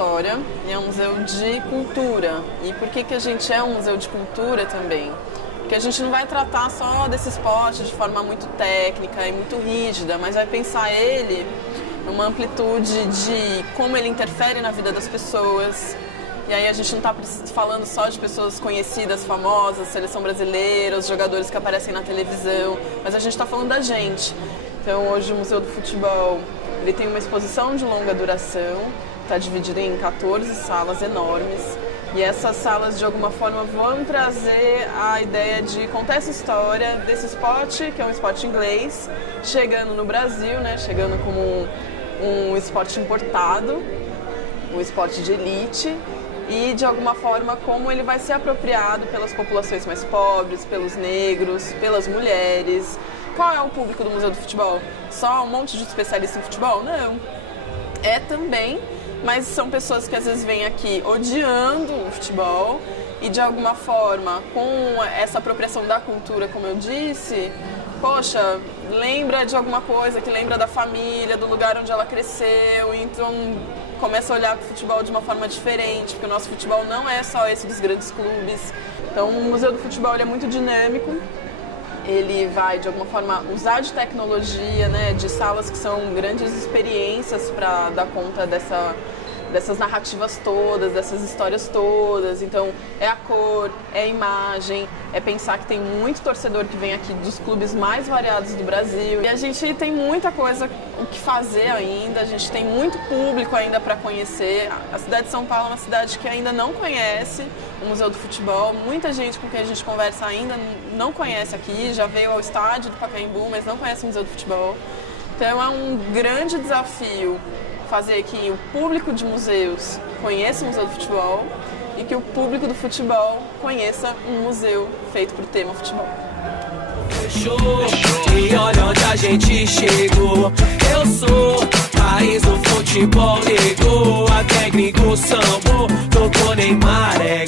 história e é um museu de cultura. E por que a gente é um museu de cultura também? Porque a gente não vai tratar só desse esporte de forma muito técnica e muito rígida, mas vai pensar ele numa amplitude de como ele interfere na vida das pessoas. E aí a gente não está falando só de pessoas conhecidas, famosas, seleção brasileira, os jogadores que aparecem na televisão, mas a gente está falando da gente. Então hoje o Museu do Futebol ele tem uma exposição de longa duração, está dividida em 14 salas enormes. E essas salas de alguma forma vão trazer a ideia de contar essa história desse esporte, que é um esporte inglês, chegando no Brasil, né? Chegando como um esporte importado, um esporte de elite. E, de alguma forma, como ele vai ser apropriado pelas populações mais pobres, pelos negros, pelas mulheres. Qual é o público do Museu do Futebol? Só um monte de especialistas em futebol? Não. É também, mas são pessoas que às vezes vêm aqui odiando o futebol e, de alguma forma, com essa apropriação da cultura, como eu disse, poxa, lembra de alguma coisa, que lembra da família, do lugar onde ela cresceu, então começa a olhar o futebol de uma forma diferente, porque o nosso futebol não é só esse dos grandes clubes. Então o Museu do Futebol ele é muito dinâmico, ele vai de alguma forma usar de tecnologia, né, de salas que são grandes experiências para dar conta dessas narrativas todas, dessas histórias todas. Então é a cor, é a imagem, é pensar que tem muito torcedor que vem aqui dos clubes mais variados do Brasil. E a gente tem muita coisa o que fazer ainda, a gente tem muito público ainda para conhecer. A cidade de São Paulo é uma cidade que ainda não conhece o Museu do Futebol. Muita gente com quem a gente conversa ainda não conhece aqui, já veio ao estádio do Pacaembu, mas não conhece o Museu do Futebol. Então é um grande desafio fazer que o público de museus conheça o Museu do Futebol e que o público do futebol conheça um museu feito pro tema futebol. Fechou, e olha onde a gente chegou. Eu sou raiz do futebol, negou até gringo sambo, tocou Neymar, é